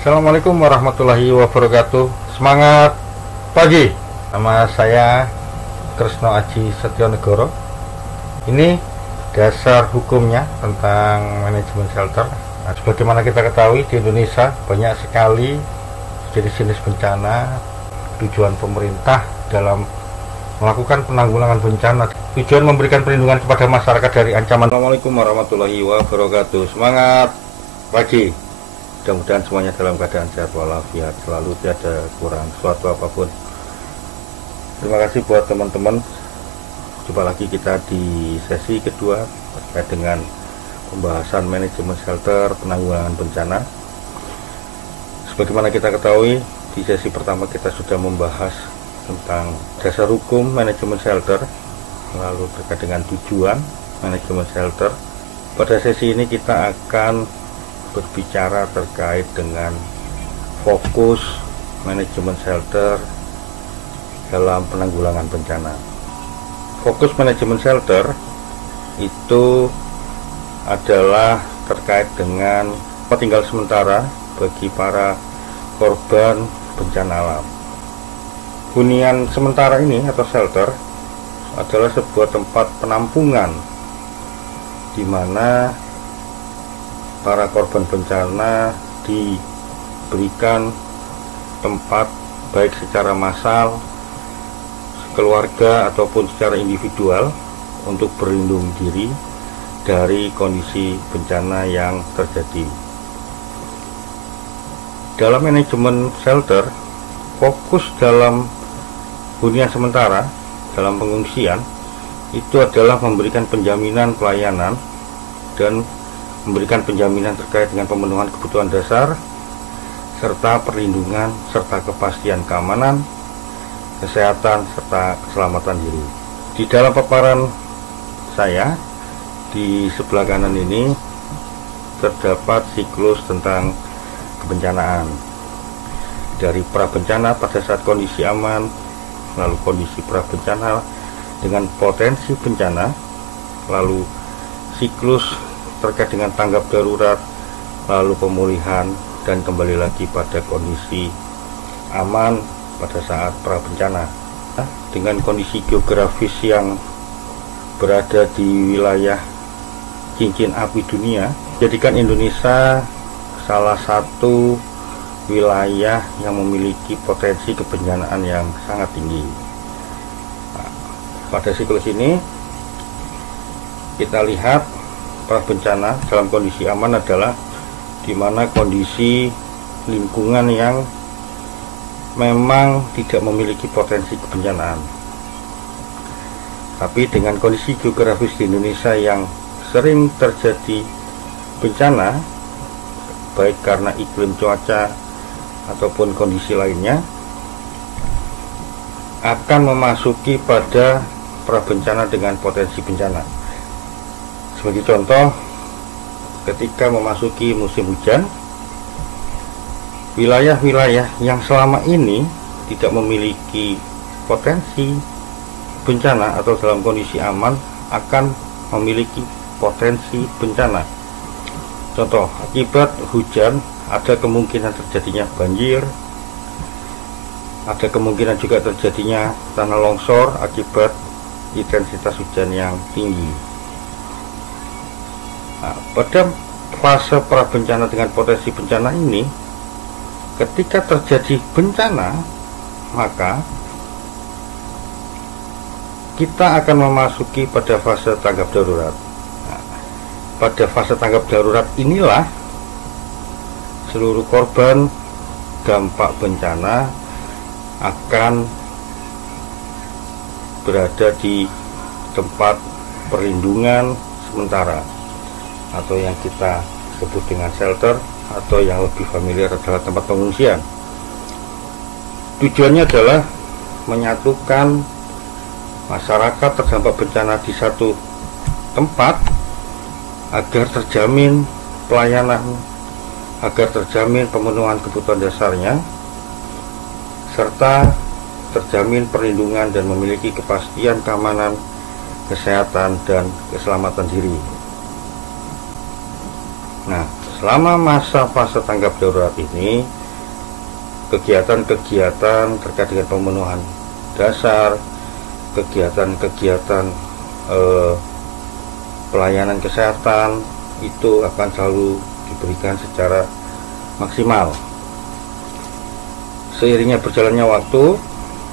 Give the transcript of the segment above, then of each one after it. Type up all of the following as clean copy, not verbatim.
Assalamualaikum warahmatullahi wabarakatuh. Semangat pagi. Nama saya Kresno Aji Setionegoro. Ini dasar hukumnya tentang manajemen shelter. Nah, sebagaimana kita ketahui di Indonesia banyak sekali jenis-jenis bencana. Tujuan pemerintah dalam melakukan penanggulangan bencana, tujuan memberikan perlindungan kepada masyarakat dari ancaman. Assalamualaikum warahmatullahi wabarakatuh. Semangat pagi. Mudah-mudahan semuanya dalam keadaan sehat walafiat, selalu tiada kurang suatu apapun. Terima kasih buat teman-teman. Jumpa lagi kita di sesi kedua terkait dengan pembahasan manajemen shelter penanggulangan bencana. Sebagaimana kita ketahui, di sesi pertama kita sudah membahas tentang dasar hukum manajemen shelter, lalu terkait dengan tujuan manajemen shelter. Pada sesi ini kita akan berbicara terkait dengan fokus manajemen shelter dalam penanggulangan bencana. Fokus manajemen shelter itu adalah terkait dengan tinggal sementara bagi para korban bencana alam. Hunian sementara ini atau shelter adalah sebuah tempat penampungan di mana para korban bencana diberikan tempat baik secara massal, keluarga ataupun secara individual untuk berlindung diri dari kondisi bencana yang terjadi. Dalam manajemen shelter, fokus dalam hunian sementara dalam pengungsian itu adalah memberikan penjaminan pelayanan dan memberikan penjaminan terkait dengan pemenuhan kebutuhan dasar serta perlindungan serta kepastian keamanan, kesehatan serta keselamatan diri. Di dalam paparan saya di sebelah kanan ini terdapat siklus tentang kebencanaan, dari prabencana pada saat kondisi aman, lalu kondisi prabencana dengan potensi bencana, lalu siklus terkait dengan tanggap darurat, lalu pemulihan, dan kembali lagi pada kondisi aman pada saat prabencana. Dengan kondisi geografis yang berada di wilayah cincin api dunia, jadikan Indonesia salah satu wilayah yang memiliki potensi kebencanaan yang sangat tinggi. Pada siklus ini kita lihat prabencana dalam kondisi aman adalah di mana kondisi lingkungan yang memang tidak memiliki potensi kebencanaan. Tapi dengan kondisi geografis di Indonesia yang sering terjadi bencana, baik karena iklim cuaca ataupun kondisi lainnya, akan memasuki pada prabencana dengan potensi bencana. Sebagai contoh, ketika memasuki musim hujan, wilayah-wilayah yang selama ini tidak memiliki potensi bencana atau dalam kondisi aman akan memiliki potensi bencana. Contoh, akibat hujan ada kemungkinan terjadinya banjir, ada kemungkinan juga terjadinya tanah longsor akibat intensitas hujan yang tinggi. Nah, pada fase prabencana dengan potensi bencana ini, ketika terjadi bencana, maka kita akan memasuki pada fase tanggap darurat. Nah, pada fase tanggap darurat inilah seluruh korban dampak bencana akan berada di tempat perlindungan sementara, atau yang kita sebut dengan shelter, atau yang lebih familiar adalah tempat pengungsian. Tujuannya adalah menyatukan masyarakat terdampak bencana di satu tempat agar terjamin pelayanan, agar terjamin pemenuhan kebutuhan dasarnya, serta terjamin perlindungan dan memiliki kepastian keamanan, kesehatan, dan keselamatan diri. Nah, selama masa fase tanggap darurat ini, kegiatan-kegiatan terkait dengan pemenuhan dasar, kegiatan-kegiatan pelayanan kesehatan itu akan selalu diberikan secara maksimal. Seiringnya berjalannya waktu,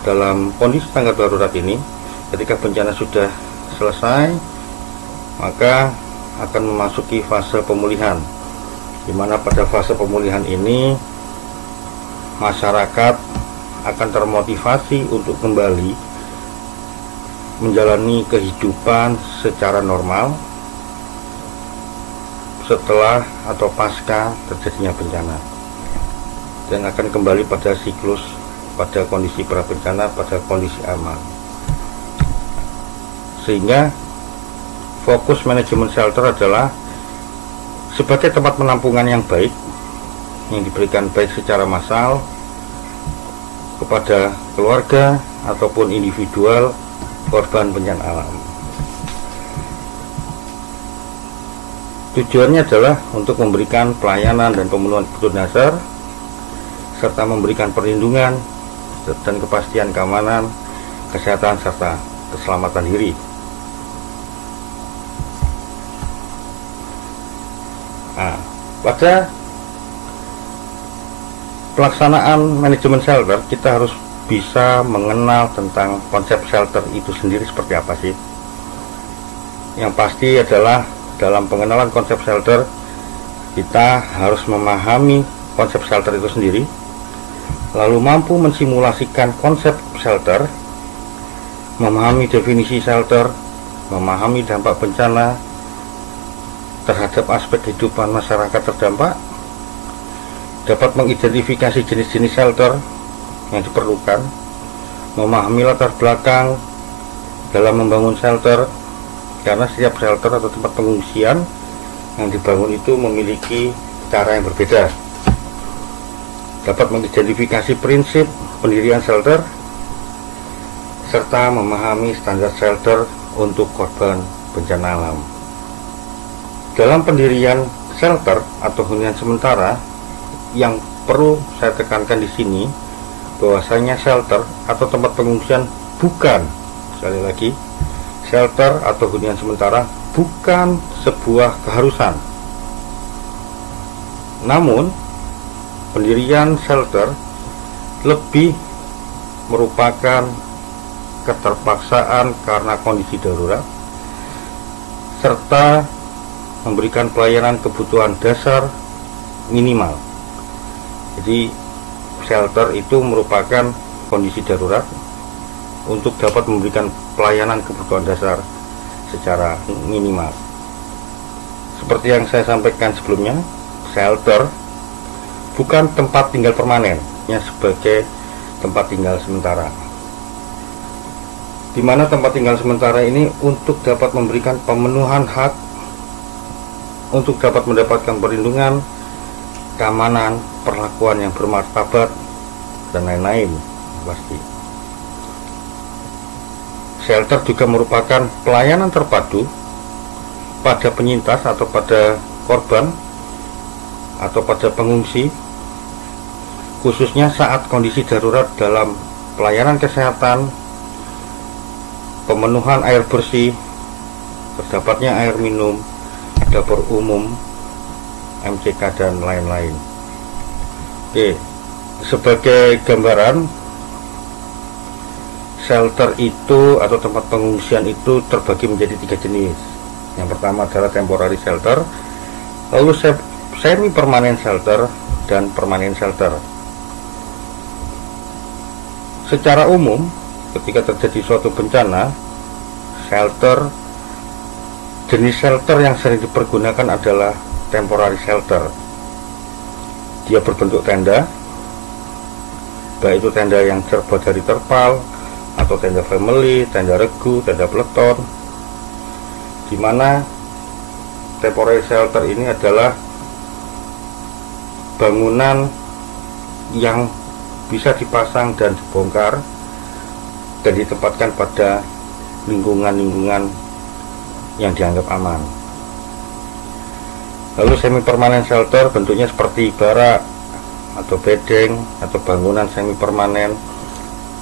dalam kondisi tanggap darurat ini, ketika bencana sudah selesai, maka akan memasuki fase pemulihan, di mana pada fase pemulihan ini masyarakat akan termotivasi untuk kembali menjalani kehidupan secara normal setelah atau pasca terjadinya bencana, dan akan kembali pada siklus, pada kondisi pra bencana, pada kondisi aman. Sehingga fokus manajemen shelter adalah sebagai tempat penampungan yang baik, yang diberikan baik secara massal kepada keluarga ataupun individual korban bencana alam. Tujuannya adalah untuk memberikan pelayanan dan pemenuhan kebutuhan dasar, serta memberikan perlindungan dan kepastian keamanan, kesehatan, serta keselamatan diri. Nah, pada pelaksanaan manajemen shelter, kita harus bisa mengenal tentang konsep shelter itu sendiri seperti apa sih. Yang pasti adalah dalam pengenalan konsep shelter, kita harus memahami konsep shelter itu sendiri, lalu mampu mensimulasikan konsep shelter, memahami definisi shelter, memahami dampak bencana terhadap aspek kehidupan masyarakat terdampak, dapat mengidentifikasi jenis-jenis shelter yang diperlukan, memahami latar belakang dalam membangun shelter, karena setiap shelter atau tempat pengungsian yang dibangun itu memiliki cara yang berbeda, dapat mengidentifikasi prinsip pendirian shelter, serta memahami standar shelter untuk korban bencana alam. Dalam pendirian shelter atau hunian sementara, yang perlu saya tekankan di sini bahwasanya shelter atau tempat pengungsian bukan, sekali lagi, shelter atau hunian sementara bukan sebuah keharusan. Namun, pendirian shelter lebih merupakan keterpaksaan karena kondisi darurat, serta memberikan pelayanan kebutuhan dasar minimal. Jadi shelter itu merupakan kondisi darurat untuk dapat memberikan pelayanan kebutuhan dasar secara minimal. Seperti yang saya sampaikan sebelumnya, shelter bukan tempat tinggal permanen, hanya sebagai tempat tinggal sementara, di mana tempat tinggal sementara ini untuk dapat memberikan pemenuhan hak, untuk dapat mendapatkan perlindungan, keamanan, perlakuan yang bermartabat, dan lain-lain. Pasti shelter juga merupakan pelayanan terpadu pada penyintas atau pada korban atau pada pengungsi, khususnya saat kondisi darurat dalam pelayanan kesehatan, pemenuhan air bersih, terdapatnya air minum, dapur umum, MCK, dan lain-lain. Oke, sebagai gambaran, shelter itu atau tempat pengungsian itu terbagi menjadi 3 jenis. Yang pertama adalah temporary shelter, lalu semi permanent shelter, dan permanent shelter. Secara umum, ketika terjadi suatu bencana, jenis shelter yang sering dipergunakan adalah temporary shelter. Dia berbentuk tenda, baik itu tenda yang terbuat dari terpal atau tenda family, tenda regu, tenda peleton, di mana temporary shelter ini adalah bangunan yang bisa dipasang dan dibongkar dan ditempatkan pada lingkungan-lingkungan yang dianggap aman. Lalu semi permanen shelter bentuknya seperti barak atau bedeng atau bangunan semi permanen,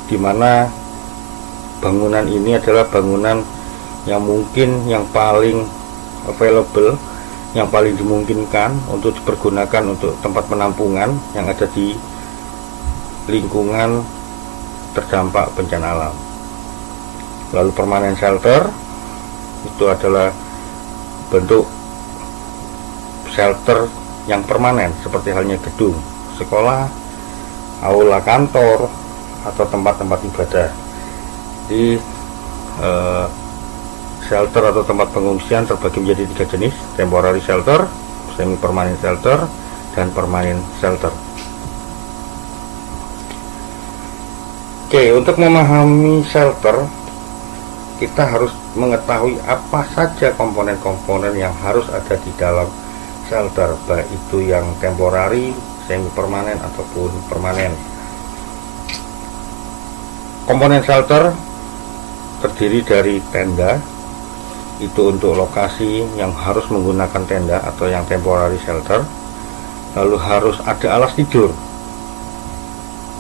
di mana bangunan ini adalah bangunan yang mungkin yang paling available, yang paling dimungkinkan untuk dipergunakan untuk tempat penampungan yang ada di lingkungan terdampak bencana alam. Lalu permanen shelter itu adalah bentuk shelter yang permanen seperti halnya gedung sekolah, aula kantor, atau tempat-tempat ibadah. Di shelter atau tempat pengungsian terbagi menjadi 3 jenis: temporary shelter, semi permanen shelter, dan permanen shelter. Oke, untuk memahami shelter kita harus mengetahui apa saja komponen-komponen yang harus ada di dalam shelter, baik itu yang temporary, semi permanen ataupun permanen. Komponen shelter terdiri dari tenda, itu untuk lokasi yang harus menggunakan tenda atau yang temporary shelter. Lalu harus ada alas tidur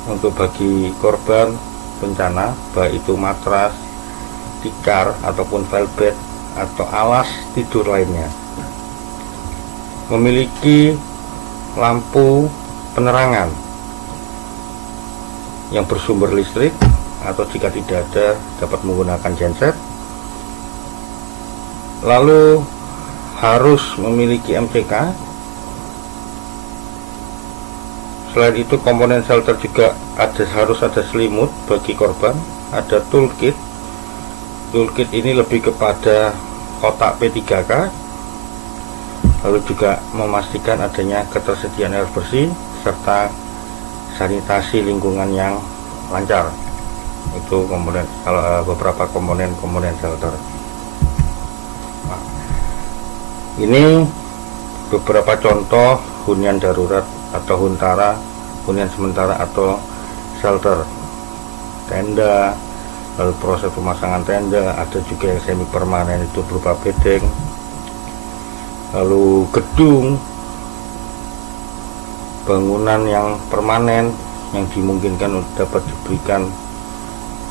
untuk bagi korban bencana, baik itu matras, tikar ataupun velvet atau alas tidur lainnya. Memiliki lampu penerangan yang bersumber listrik, atau jika tidak ada dapat menggunakan genset. Lalu harus memiliki MCK. Selain itu komponen shelter juga harus ada selimut bagi korban, ada toolkit. Toolkit ini lebih kepada kotak P3K. Lalu juga memastikan adanya ketersediaan air bersih serta sanitasi lingkungan yang lancar. Itu komponen, beberapa komponen shelter. Nah, ini beberapa contoh hunian darurat atau hunian sementara atau shelter. Tenda, lalu proses pemasangan tenda, ada juga yang semi permanen itu berupa bedeng. Lalu gedung, bangunan yang permanen yang dimungkinkan untuk dapat diberikan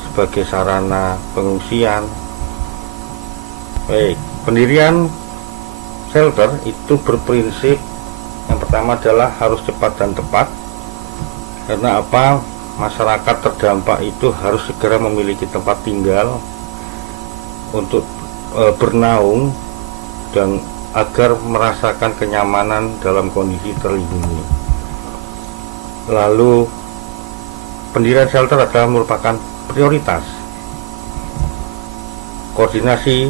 sebagai sarana pengungsian. Baik, pendirian shelter itu berprinsip yang pertama adalah harus cepat dan tepat. Karena apa? Masyarakat terdampak itu harus segera memiliki tempat tinggal untuk bernaung dan agar merasakan kenyamanan dalam kondisi terlindungi. Lalu pendirian shelter adalah merupakan prioritas. Koordinasi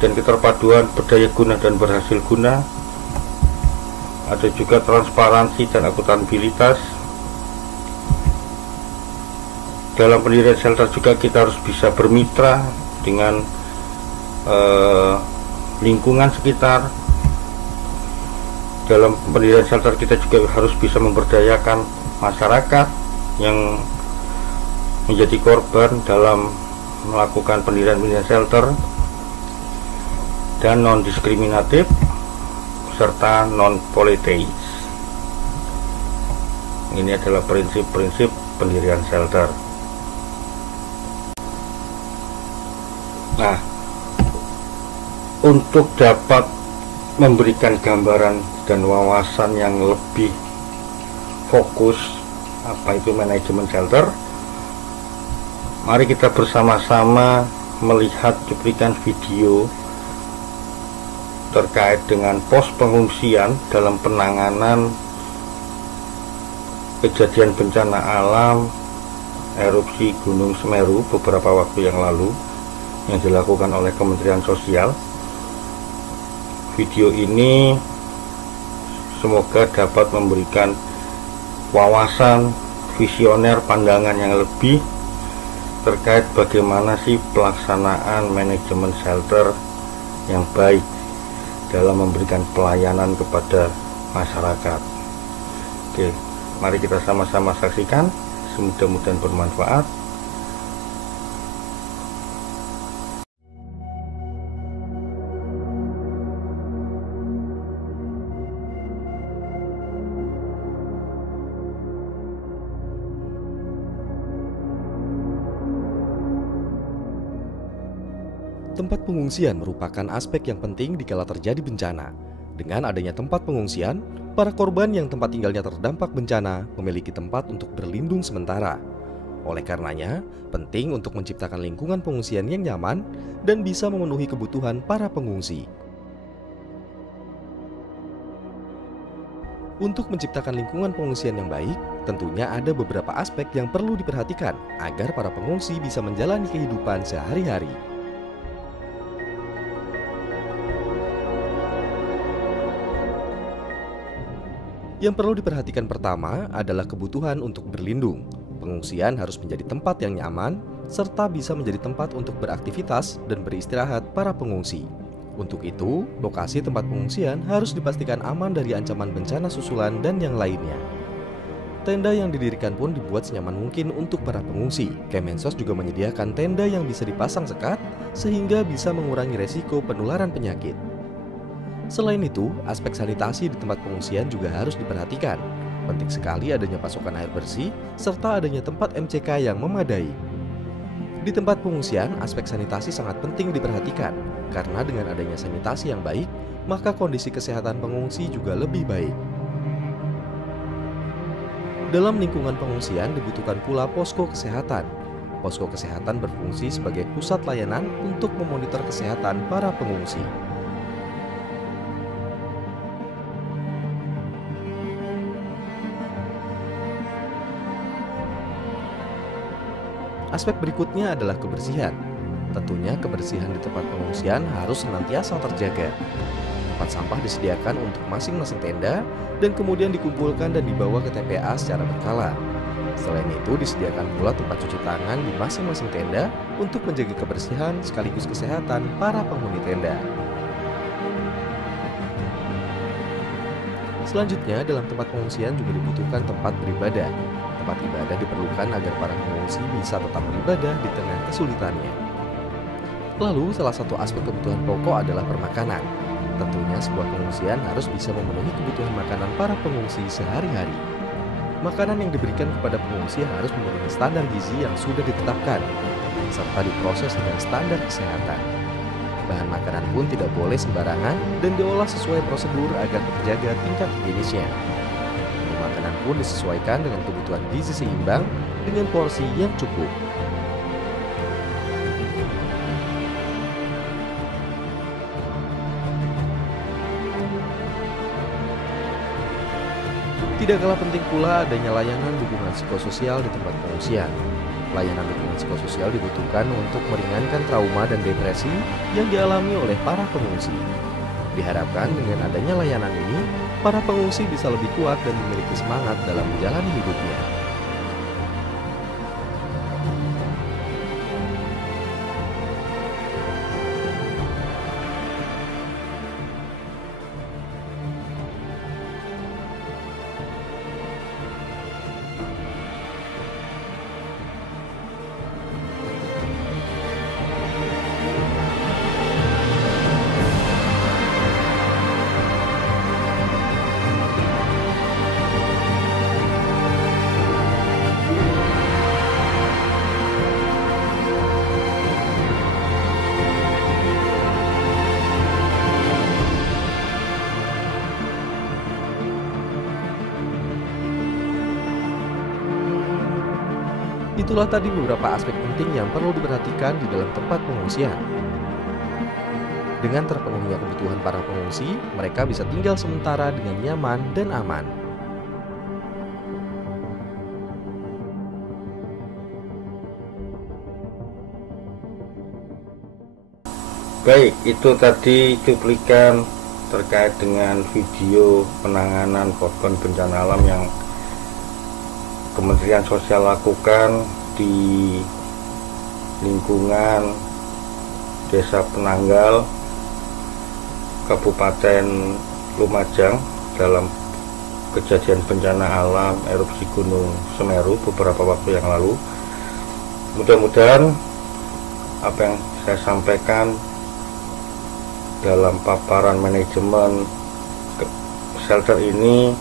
dan keterpaduan berdaya guna dan berhasil guna, ada juga transparansi dan akuntabilitas. Dalam pendirian shelter juga kita harus bisa bermitra dengan lingkungan sekitar. Dalam pendirian shelter kita juga harus bisa memberdayakan masyarakat yang menjadi korban dalam melakukan pendirian shelter, dan non-diskriminatif serta non-politeis. Ini adalah prinsip-prinsip pendirian shelter. Nah, untuk dapat memberikan gambaran dan wawasan yang lebih fokus apa itu manajemen shelter, mari kita bersama-sama melihat cuplikan video terkait dengan pos pengungsian dalam penanganan kejadian bencana alam erupsi Gunung Semeru beberapa waktu yang lalu yang dilakukan oleh Kementerian Sosial. Video ini semoga dapat memberikan wawasan visioner, pandangan yang lebih terkait bagaimana sih pelaksanaan manajemen shelter yang baik dalam memberikan pelayanan kepada masyarakat. Oke, mari kita sama-sama saksikan, mudah-mudahan bermanfaat. Tempat pengungsian merupakan aspek yang penting dikala terjadi bencana. Dengan adanya tempat pengungsian, para korban yang tempat tinggalnya terdampak bencana memiliki tempat untuk berlindung sementara. Oleh karenanya, penting untuk menciptakan lingkungan pengungsian yang nyaman dan bisa memenuhi kebutuhan para pengungsi. Untuk menciptakan lingkungan pengungsian yang baik, tentunya ada beberapa aspek yang perlu diperhatikan agar para pengungsi bisa menjalani kehidupan sehari-hari. Yang perlu diperhatikan pertama adalah kebutuhan untuk berlindung. Pengungsian harus menjadi tempat yang nyaman, serta bisa menjadi tempat untuk beraktivitas dan beristirahat para pengungsi. Untuk itu, lokasi tempat pengungsian harus dipastikan aman dari ancaman bencana susulan dan yang lainnya. Tenda yang didirikan pun dibuat senyaman mungkin untuk para pengungsi. Kemensos juga menyediakan tenda yang bisa dipasang sekat, sehingga bisa mengurangi resiko penularan penyakit. Selain itu, aspek sanitasi di tempat pengungsian juga harus diperhatikan. Penting sekali adanya pasokan air bersih, serta adanya tempat MCK yang memadai. Di tempat pengungsian, aspek sanitasi sangat penting diperhatikan, karena dengan adanya sanitasi yang baik, maka kondisi kesehatan pengungsi juga lebih baik. Dalam lingkungan pengungsian dibutuhkan pula posko kesehatan. Posko kesehatan berfungsi sebagai pusat layanan untuk memonitor kesehatan para pengungsi. Aspek berikutnya adalah kebersihan. Tentunya kebersihan di tempat pengungsian harus senantiasa terjaga. Tempat sampah disediakan untuk masing-masing tenda dan kemudian dikumpulkan dan dibawa ke TPA secara berkala. Selain itu disediakan pula tempat cuci tangan di masing-masing tenda untuk menjaga kebersihan sekaligus kesehatan para penghuni tenda. Selanjutnya, dalam tempat pengungsian juga dibutuhkan tempat beribadah. Tempat ibadah diperlukan agar para pengungsi bisa tetap beribadah di tengah kesulitannya. Lalu, salah satu aspek kebutuhan pokok adalah permakanan. Tentunya sebuah pengungsian harus bisa memenuhi kebutuhan makanan para pengungsi sehari-hari. Makanan yang diberikan kepada pengungsi harus memenuhi standar gizi yang sudah ditetapkan, serta diproses dengan standar kesehatan. Bahan makanan pun tidak boleh sembarangan dan diolah sesuai prosedur agar terjaga tingkat higienisnya. Makanan pun disesuaikan dengan kebutuhan gizi seimbang dengan porsi yang cukup. Tidak kalah penting pula adanya layanan dukungan psikososial di tempat pengungsian. Layanan dukungan psikososial dibutuhkan untuk meringankan trauma dan depresi yang dialami oleh para pengungsi. Diharapkan dengan adanya layanan ini, para pengungsi bisa lebih kuat dan memiliki semangat dalam menjalani hidupnya. Itulah tadi beberapa aspek penting yang perlu diperhatikan di dalam tempat pengungsian. Dengan terpenuhinya kebutuhan para pengungsi, mereka bisa tinggal sementara dengan nyaman dan aman. Baik, itu tadi cuplikan terkait dengan video penanganan korban bencana alam yang Kementerian Sosial lakukan di lingkungan Desa Penanggal, Kabupaten Lumajang dalam kejadian bencana alam erupsi Gunung Semeru beberapa waktu yang lalu. Mudah-mudahan apa yang saya sampaikan dalam paparan manajemen shelter ini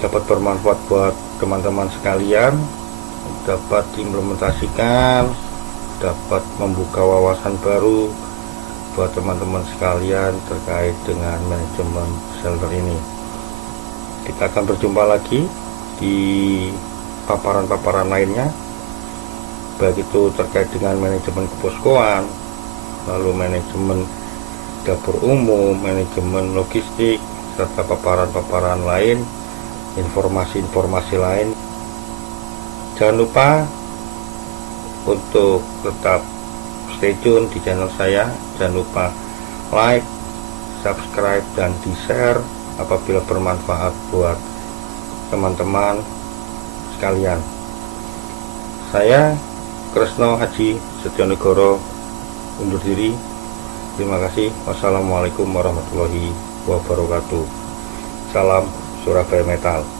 dapat bermanfaat buat teman-teman sekalian, dapat diimplementasikan dapat membuka wawasan baru buat teman-teman sekalian terkait dengan manajemen shelter ini. Kita akan berjumpa lagi di paparan-paparan lainnya, baik itu terkait dengan manajemen keposkoan, lalu manajemen dapur umum, manajemen logistik, serta paparan-paparan lain, informasi-informasi lain. Jangan lupa untuk tetap stay tune di channel saya. Jangan lupa like, subscribe, dan di-share apabila bermanfaat buat teman-teman sekalian. Saya Kresno Haji Setionegoro undur diri. Terima kasih. Wassalamualaikum warahmatullahi wabarakatuh. Salam Surabaya Metal.